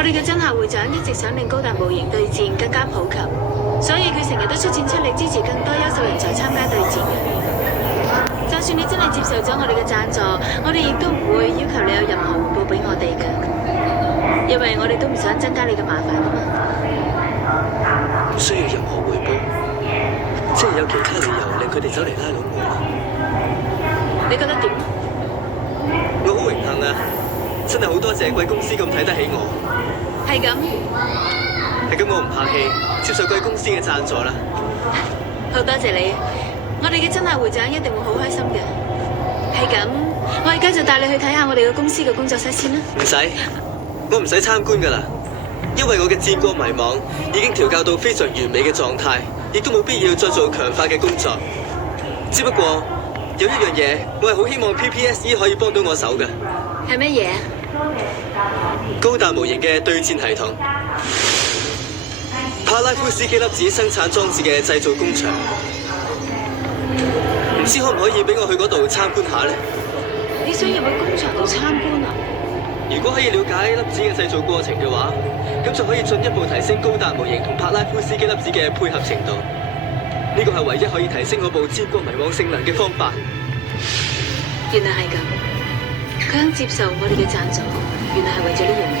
我哋嘅曾夏會長一直想令高達模型對戰更加普及，所以佢成日都出錢出力支持更多優秀人才參加對戰嘅。就算你真係接受咗我哋嘅贊助，我哋亦都唔會要求你有任何回報俾我哋嘅，因為我哋都唔想增加你嘅麻煩㗎嘛。唔需要任何回報，即係有其他理由令佢哋走嚟拉攏我啦。你覺得點？我好榮幸啊！真係好多謝貴公司咁睇得起我。係咁，我唔客氣，接受貴公司嘅贊助啦。好多謝你，我哋嘅曾夏會長一定會好開心嘅。係咁，我而家就帶你去睇下我哋嘅公司嘅工作室先啦。唔使，我唔使參觀噶啦，因為我嘅戰國迷惘已經調教到非常完美嘅狀態，亦都冇必要再做強化嘅工作。只不過有一樣嘢，我係好希望 PPSE 可以幫到我手嘅。係乜嘢？高達模型嘅對戰系統，帕拉夫斯基粒子生產裝置嘅製造工場，唔知可唔可以俾我去嗰度參觀下呢？你想入去工場度參觀啊？如果可以了解粒子嘅製造過程嘅話，咁就可以進一步提升高達模型同帕拉夫斯基粒子嘅配合程度。呢個係唯一可以提升我部戰國迷惘性能嘅方法。原來係咁，佢肯接受我哋嘅贊助，原來係為咗呢樣嘢。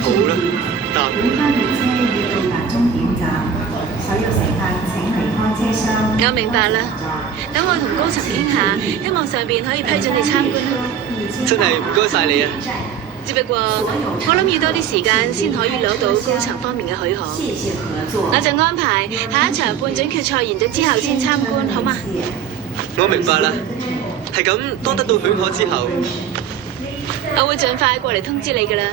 好啦，答我。我明白啦，等我同高層傾下，希望上邊可以批准你參觀啦。真係唔該晒你啊！只不過我諗要多啲時間先可以攞到高層方面嘅許可，我就安排下一場半準決賽完咗之後先參觀，好嗎？我明白啦，係咁，當得到許可之後，我會盡快過嚟通知你㗎啦。